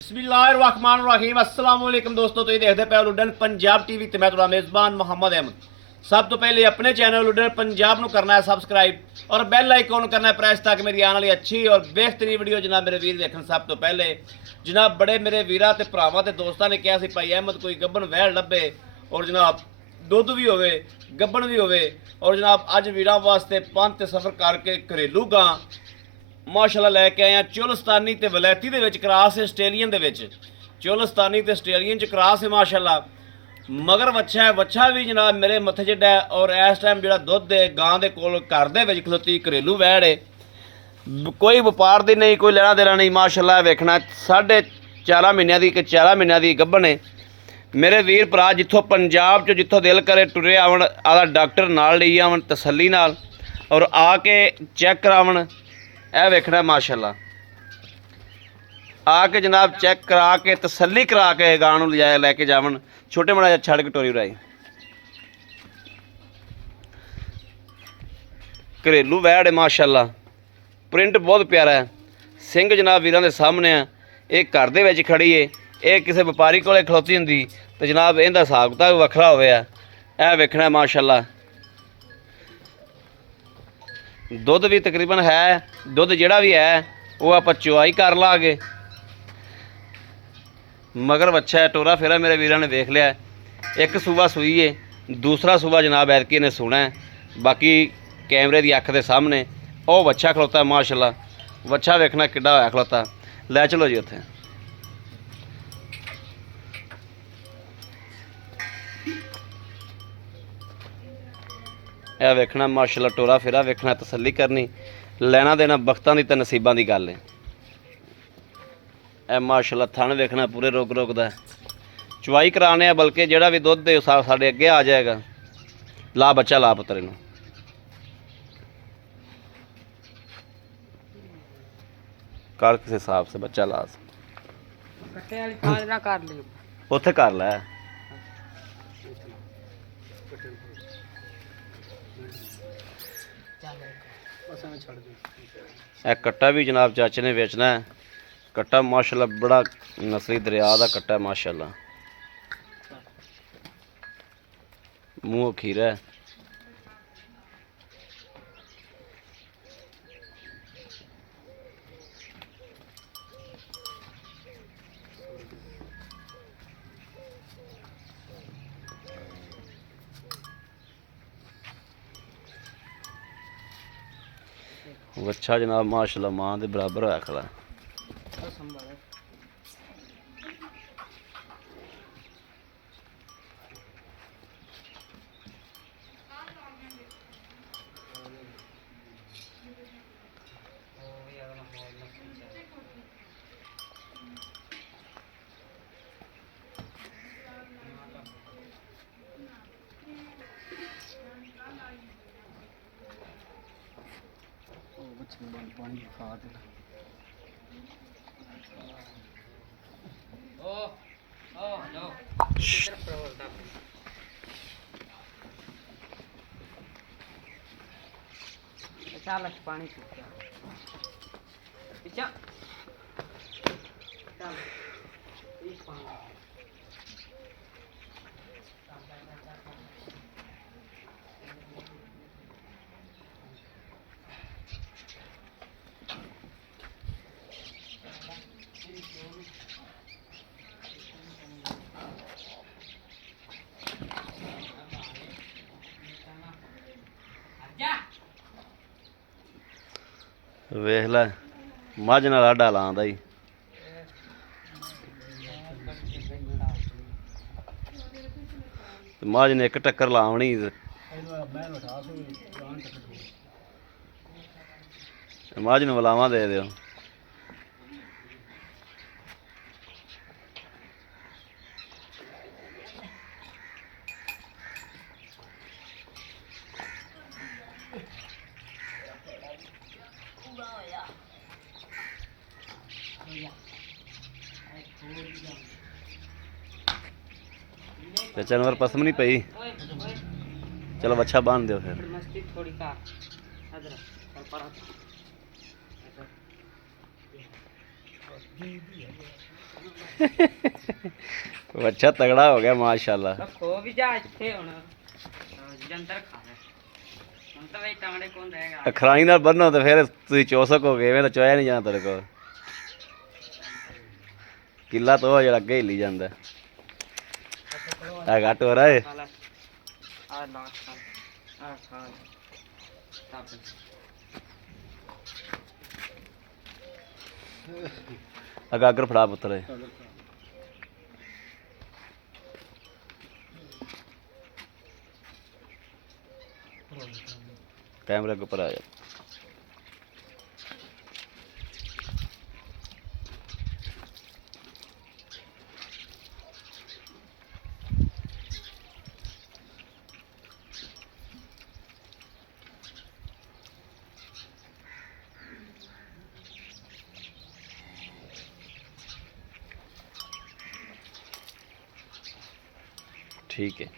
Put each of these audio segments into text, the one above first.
बिस्मिल्लाहिर्रहमानिर्रहीम अस्सलाम वालेकुम दोस्तों, तो ये देखते पे लुडन पंजाब टीवी ते मैं तुम्हारा मेज़बान मोहम्मद अहमद। सब तो पहले अपने चैनल लुडन पंजाब ਨੂੰ करना है सबसक्राइब और बैल आइकॉन करना है प्रेस ताकि मेरी आने वाली अच्छी और बेहतरीन वीडियो जनाब मेरे वीर देखन। सब तो पहले जनाब बड़े मेरे वीरा ते भरावां ते दोस्तां ने कहा सी भाई अहमद कोई गब्बन वैल लभे और जनाब दुध भी होवे गब्बन भी होवे और जनाब अज वीरां वास्ते पंत सफ़र करके घरेलू गां माशाल्लाह लैके आए हैं। चुलस्तानी ते वलैती दे विच क्रॉस है, आस्ट्रेलियन दे विच चुलस्तानी ते आस्ट्रेलियन च क्रॉस है माशाल्लाह। मगर वच्छा है, वच्छा भी जनाब मेरे मत्थे च है और इस टाइम जो दुध है गां दे कोल घर दे विच खलोती घरेलू वैड़ है, कोई व्यापार दी नहीं, कोई लेना देना नहीं माशाल्लाह। वेखना 4.5 महीनों की 4 महीनों की गब्बन है। मेरे वीर भरा जिथों पंजाब चो जिथों दिल करे टुरे आवन, आदा डॉक्टर नाल लई आवन तसल्ली नाल और आके चैक करावन। यह वेखना माशाल्लाह, आके जनाब चैक करा के तसल्ली करा के गां नूं लिजाया लैके जावन। छोटे बड़ा छड़ के टोरी उड़ाई घरेलू वैड़ है माशाल्लाह। प्रिंट बहुत प्यारा है, सिंह जनाब वीरां दे सामने है। ये घर दे विच खड़ी है, ये किसी व्यापारी कोले खलोती हुंदी तो जनाब इहदा हिसाब किताब वखरा होवे। यह वेखना माशाल्लाह, दुध भी तकरीबन है, दुध जिहड़ा भी है वो आप चुआई कर लागे। मगर बच्चा है, टोरा फेरा मेरे वीरां ने देख लिया। एक सूबा सुई है, दूसरा सूबा जनाब ऐतकी ने सुना है। बाकी कैमरे की अख के सामने वो बच्चा खलोता है माशाल्लाह। बच्चा वेखना किड्डा होया खलोता। लै चलो जी उत्थे यह वेखना माशाल्लाह, टोरा फेरा वेखना, तसल्ली करनी, लेना देना बख्तां दी ते नसीबां दी गल है। यह माशाल्लाह थन वेखना पूरे रोक रोकदा चुवाई कराने आ, बल्कि जिहड़ा भी दुध दे साडे अगे आ जाएगा। ला बच्चा ला पुत्तर नूं कर किसी हिसाब से बच्चा ला उत्थे कर लै। यह कट्टा भी जनाब चाचे ने बेचना है। कट्टा माशाल्लाह बड़ा नस्ली दरिया का कट्टा है माशाल्लाह। मूँह खीरा है। बच्चा जनाब माशाल्लाह मां के बराबर होया खड़ा। पानी पीछा वेख लै मझ नाल आडा लांदा ही। मझ ने एक टक्कर लावनी मझ नूं वलावां दे दिओ। जानवर पसंद नहीं पई, चलो बच्चा बांध दो फिर। ਬੱਚਾ ਤਗੜਾ ਹੋ ਗਿਆ ਮਾਸ਼ਾਅੱਲਾ। ਖੋ ਵੀ ਜਾ ਇੱਥੇ ਹੁਣ ਜੰਤਰ ਖਾ ਲੈ ਹੁਣ ਤਾਂ ਵੇ ਟਾਂਡੇ ਕੋਲ ਰਹੇਗਾ। ਅਖਰਾਈ ਨਾਲ ਬੰਨੋ ਤੇ ਫਿਰ ਤੁਸੀਂ ਚੋ ਸਕੋਗੇ, ਐਵੇਂ ਤਾਂ ਚੋਇਆ ਨਹੀਂ ਜਾਣਾ ਤੁਹਾਡੇ ਕੋਲ। ਕਿੱਲਾ ਤੋਂ ਜਿਹੜਾ ਅੱਗੇ ਹਿੱਲੀ ਜਾਂਦਾ ਆ ਘੱਟ ਹੋ ਰਿਹਾ ਹੈ। ਆ ਲਾ ਆ ਖਾ ਅਗਾਗਰ ਫੜਾ ਪੁੱਤਰ। कैमरे के ऊपर आ जाओ। ठीक है,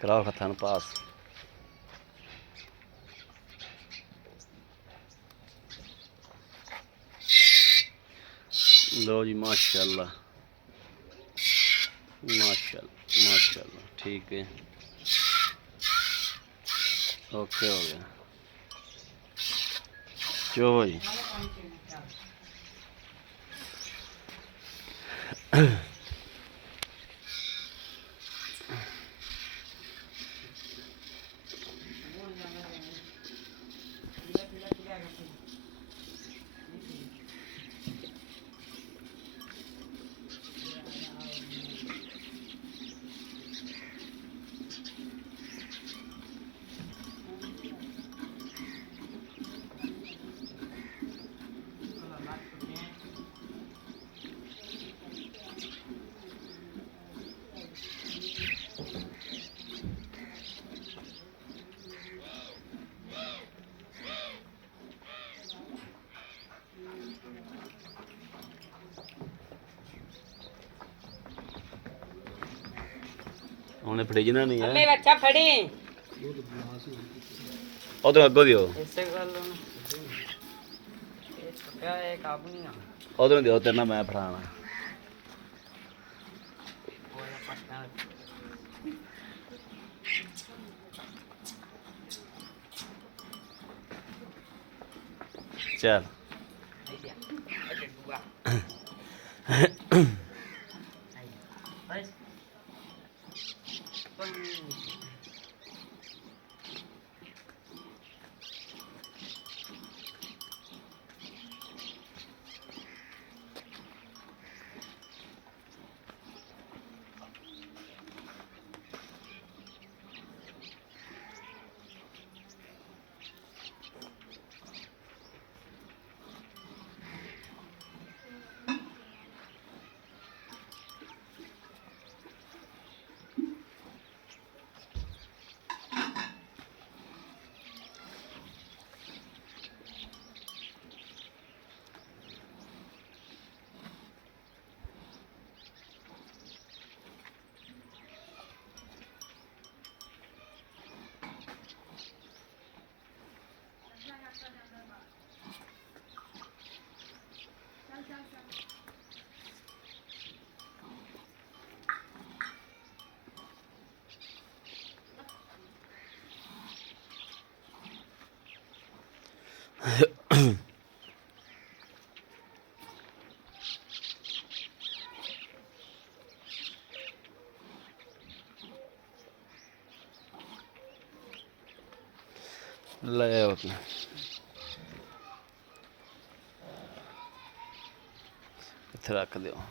कराओ हथान पास। लो जी माशाल्लाह माशाल्लाह माशाल्लाह, ठीक है, ओके हो गया। चलो जी ਉਹਨੇ ਫੜੀਜਣਾ ਨਹੀਂ ਅੰਮੇ ਹੈ। ਬੱਚਾ ਫੜੀ ਉਹ ਤੋਂ ਅੱਗੋਂ ਦਿਓ, ਇਸੇ ਗੱਲ ਨੂੰ ਇਹ ਛੁੱਟਿਆ ਇਹ ਕਾਬੂ ਨਹੀਂ ਆ ਉਧਰੋਂ ਦਿਓ, ਤੇਰੇ ਨਾਲ ਮੈਂ ਫੜਾਣਾ। ਉਹ ਪੱਟਾ ਚੱਲ ਲੈ ਆਓ ਤੁਸੀਂ। ਇੱਥੇ ਰੱਖ ਦਿਓ।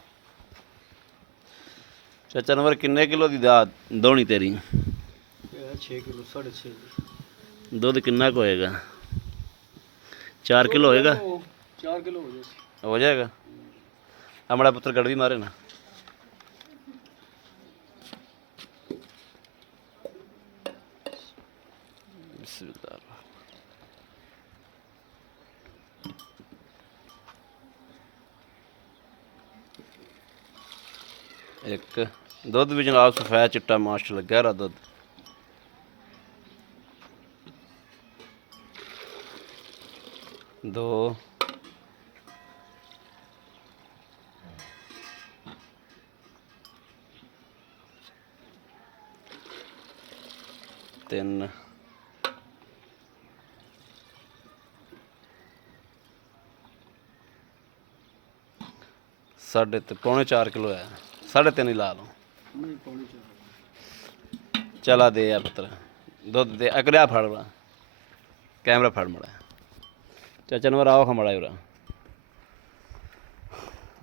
ਚਾਚਾ ਨੰਬਰ ਕਿੰਨੇ ਕਿਲੋ ਦੀ ਦੋਣੀ ਤੇਰੀ? 6 ਕਿਲੋ 6.5। ਦੁੱਧ ਕਿੰਨਾ ਕੁ ਹੋਏਗਾ? 4 ਕਿਲੋ ਹੋਏਗਾ? 4 ਕਿਲੋ ਹੋ ਜਾਏ। ਹੋ ਜਾਏਗਾ। ਹमारा पुत्र गड़वी मारे ना। एक दुध भी जनाब सफेद चिट्टा माशाल्लाह गहरा दुध। दो 3 साढ़े पौने 4 किलो है 3.5 ही ला लो नहीं पौने 4 चला दे यार पुत्र दुध दे अकड़िया फड़ बड़ा कैमरा फड़ मड़ा चाचा नंबर आओ खमड़ा उरा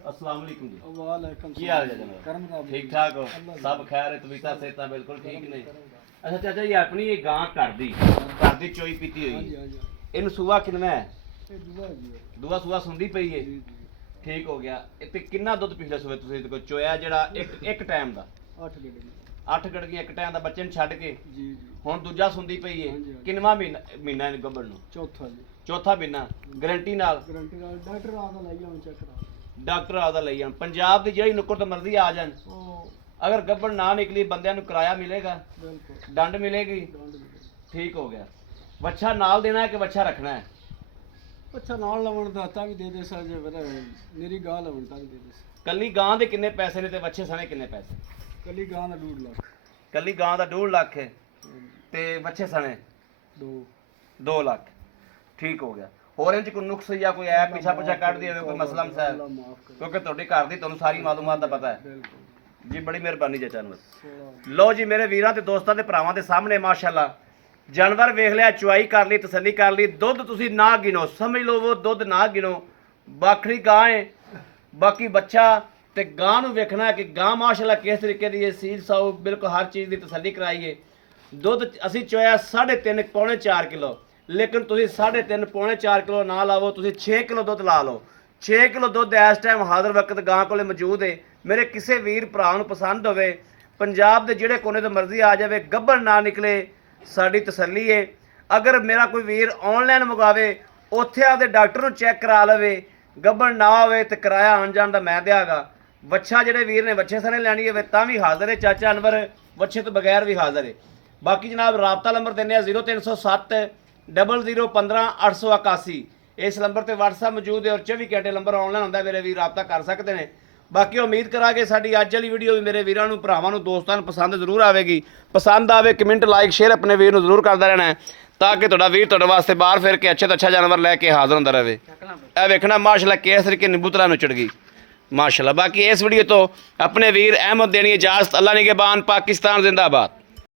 अस्सलाम वालेकुम जी वालेकुम की हाल है जनाब करम दा ठीक ठाक हो सब खैर है तबीयत सेहत बिल्कुल ठीक ने अच्छा चाचा ये अपनी ये गां घर दी चोई पीती हाँ हुई जी हाँ जी ਇਹਨੂੰ ਸੂਆ ਕਿੰਨਾ ਹੈ ये दुआ जी है। ਦੂਆ ਸੂਆ ਸੁੰਦੀ ਪਈ ਹੈ जी जी ਠੀਕ ਹੋ ਗਿਆ ਤੇ ਕਿੰਨਾ ਦੁੱਧ ਪਿਛਲੇ ਸੂਏ ਤੁਸੀਂ ਇਹਦੇ ਕੋਲ ਚੋਇਆ ਜਿਹੜਾ ਇੱਕ ਟਾਈਮ ਦਾ 8 गेड़े में 8 ਗੜਗੀਆਂ ਇੱਕ ਟਾਈਮ ਦਾ ਬੱਚੇ ਨੂੰ ਛੱਡ ਕੇ जी जी ਹੁਣ ਦੂਜਾ ਸੁੰਦੀ ਪਈ ਹੈ ਹਾਂਜੀ, ਹਾਂਜੀ। ਕਿੰਨਵਾਂ ਮਹੀਨਾ ਇਹਨੂੰ ਗੱਭਣ ਨੂੰ चौथा जी ਚੌਥਾ ਮਹੀਨਾ ਗਾਰੰਟੀ ਨਾਲ गारंटी का डॉक्टर आदा लाइया हम चेक करा ਡਾਕਟਰ ਆਪਦਾ ਲਈ ਜਾਣ ਪੰਜਾਬ ਦੀ ਜਿਹੜੀ ਨੁੱਕਰ ਤੋਂ ਮਰਜ਼ੀ ਆ ਜਾਣ ओ ਅਗਰ ਗੱਭਣ ਨਾ ਨਿਕਲੀ ਬੰਦਿਆਂ ਨੂੰ ਕਿਰਾਇਆ ਮਿਲੇਗਾ बिल्कुल ਡੰਡ ਮਿਲੇਗੀ डॉक्टर भी ਠੀਕ ਹੋ ਗਿਆ ਵੱਛਾ ਨਾਲ ਦੇਣਾ ਹੈ ਕਿ ਵੱਛਾ ਰੱਖਣਾ ਹੈ अच्छा नाल लवण दा ता भी दे दे सर जे बड़ा मेरी गाल लवण ता भी दे दे ਕੱਲੀ ਗਾਂ ਦੇ ਕਿੰਨੇ ਪੈਸੇ ਨੇ ਤੇ ਵੱਛੇ ਸਣੇ ਕਿੰਨੇ ਪੈਸੇ कली गां दा 2 लाख ਕੱਲੀ ਗਾਂ ਦਾ 2 ਲੱਖ ਹੈ ਤੇ ਵੱਛੇ ਸਣੇ 2 2 ਲੱਖ ਠੀਕ ਹੋ ਗਿਆ ਹੋਰ ਇਹ ਚ ਕੋਈ ਨੁਕਸ ਜਾਂ ਕੋਈ ਐਪ ਪਿਛਾ ਪਿਛਾ ਕੱਢ ਦੀ ਹੋਵੇ ਕੋਈ ਮਸਲਾ ਮਸਲਾ अल्लाह माफ कर ਕਿਉਂਕਿ ਤੁਹਾਡੇ ਘਰ ਦੀ ਤੁਹਾਨੂੰ ਸਾਰੀ ਮਾਲੂਮਾਤ ਦਾ ਪਤਾ ਹੈ बिल्कुल ਜੀ ਬੜੀ ਮਿਹਰਬਾਨੀ ਚਾਚਾ ਨੂੰ 16 ਲਓ ਜੀ ਮੇਰੇ ਵੀਰਾਂ ਤੇ ਦੋਸਤਾਂ ਦੇ ਭਰਾਵਾਂ ਦੇ ਸਾਹਮਣੇ ਮਾਸ਼ਾਅੱਲਾ ਜਾਨਵਰ ਵੇਖ ਲਿਆ ਚੁਆਈ ਕਰ ਲਈ ਤਸੱਲੀ ਕਰ ਲਈ ਦੁੱਧ ਤੁਸੀਂ ਨਾ ਗਿਣੋ ਸਮਝ ਲਓ ਉਹ ਦੁੱਧ ਨਾ ਗਿਣੋ ਬਾਖੜੀ ਗਾਂ ਹੈ ਬਾਕੀ ਬੱਚਾ ਤੇ ਗਾਂ ਨੂੰ ਵੇਖਣਾ ਕਿ ਗਾਂ ਮਾਸ਼ਾਅੱਲਾ ਕਿਸ ਤਰੀਕੇ ਦੀ ਹੈ ਸੀਲ ਸਾਊ ਬਿਲਕੁਲ ਹਰ ਚੀਜ਼ ਦੀ ਤਸੱਲੀ ਕਰਾਈਏ ਦੁੱਧ ਅਸੀਂ ਚੋਇਆ 3.5 ਪੌਣੇ 4 ਕਿਲੋ ਲੇਕਿਨ ਤੁਸੀਂ 3.5 ਪੌਣੇ 4 ਕਿਲੋ ਨਾ ਲਾਵੋ ਤੁਸੀਂ 6 ਕਿਲੋ ਦੁੱਧ ਲਾ ਲਓ 6 ਕਿਲੋ ਦੁੱਧ ਇਸ ਟਾਈਮ ਹਾਜ਼ਰ ਵਕਤ ਗਾਂ ਕੋਲੇ ਮੌਜੂਦ ਹੈ ਮੇਰੇ ਕਿਸੇ ਵੀਰ ਭਰਾ ਨੂੰ ਪਸੰਦ ਹੋਵੇ ਪੰਜਾਬ ਦੇ ਜਿਹੜੇ ਕੋਨੇ ਤੋਂ ਮਰਜ਼ੀ ਆ ਜਾਵੇ ਗੱਭਣ ਨਾ ਨਿਕਲੇ ਸਾਡੀ ਤਸੱਲੀ ਹੈ ਅਗਰ ਮੇਰਾ ਕੋਈ ਵੀਰ ਆਨਲਾਈਨ ਮੰਗਾਵੇ ਉੱਥੇ ਆਪਦੇ ਡਾਕਟਰ ਨੂੰ ਚੈੱਕ ਕਰਾ ਲਵੇ ਗੱਭਣ ਨਾ ਹੋਵੇ ਤੇ ਕਿਰਾਇਆ ਆਉਣ ਜਾਣ ਦਾ ਮੈਂ ਦਿਆਂਗਾ ਵੱਛਾ ਜਿਹੜੇ ਵੀਰ ਨੇ ਵੱਛੇ ਸਣੇ ਲੈਣੀ ਹੋਵੇ ਤਾਂ ਵੀ ਹਾਜ਼ਰ ਹੈ ਚਾਚਾ ਅਨਵਰ ਵੱਛੇ ਤੋਂ ਬਗੈਰ ਵੀ ਹਾਜ਼ਰ ਹੈ ਬਾਕੀ ਜਨਾਬ ਰਾਬਤਾ ਨੰਬਰ ਦਿੰਦੇ ਆ 0307 0015 881 ਇਸ ਨੰਬਰ ਤੇ WhatsApp ਮੌਜੂਦ ਹੈ ਔਰ 24 ਘੰਟੇ ਨੰਬਰ ਆਨਲਾਈਨ ਹੁੰਦਾ ਮੇਰੇ ਵੀਰ ਰਾਬਤਾ ਕਰ ਸਕਦੇ ਨੇ ਬਾਕੀ ਉਮੀਦ ਕਰਾਂਗੇ ਸਾਡੀ ਅੱਜ ਵਾਲੀ ਵੀਡੀਓ ਵੀ ਮੇਰੇ ਵੀਰਾਂ ਨੂੰ ਭਰਾਵਾਂ ਨੂੰ ਦੋਸਤਾਂ ਨੂੰ ਪਸੰਦ ਜ਼ਰੂਰ ਆਵੇਗੀ ਪਸੰਦ ਆਵੇ ਕਮੈਂਟ ਲਾਈਕ ਸ਼ੇਅਰ ਆਪਣੇ ਵੀਰ ਨੂੰ ਜ਼ਰੂਰ ਕਰਦਾ ਰਹਿਣਾ ਹੈ ਤਾਂ ਕਿ ਤੁਹਾਡਾ ਵੀਰ ਤੁਹਾਡੇ ਵਾਸਤੇ ਬਾਹਰ ਫਿਰ ਕੇ ਅੱਛੇ ਤੋਂ ਅੱਛਾ ਜਾਨਵਰ ਲੈ ਕੇ ਹਾਜ਼ਰ ਹੁੰਦਾ ਰਹੇ ਇਹ ਵੇਖਣਾ ਮਾਸ਼ਾਅੱਲਾ ਕਿਸ ਤਰੀਕੇ ਨਿਬੂਤਰਾ ਨੂੰ ਚੜ ਗਈ ਮਾਸ਼ਾਅੱਲਾ ਬਾਕੀ ਇਸ ਵੀਡੀਓ ਤੋਂ ਆਪਣੇ ਵੀਰ ਅਹਿਮਦ ਦੇਣੀ ਇਜਾਜ਼ਤ ਅੱਲਾ ਨਿਗਹਿਬਾਨ ਪਾਕਿਸਤਾਨ ਜ਼ਿੰਦਾਬਾਦ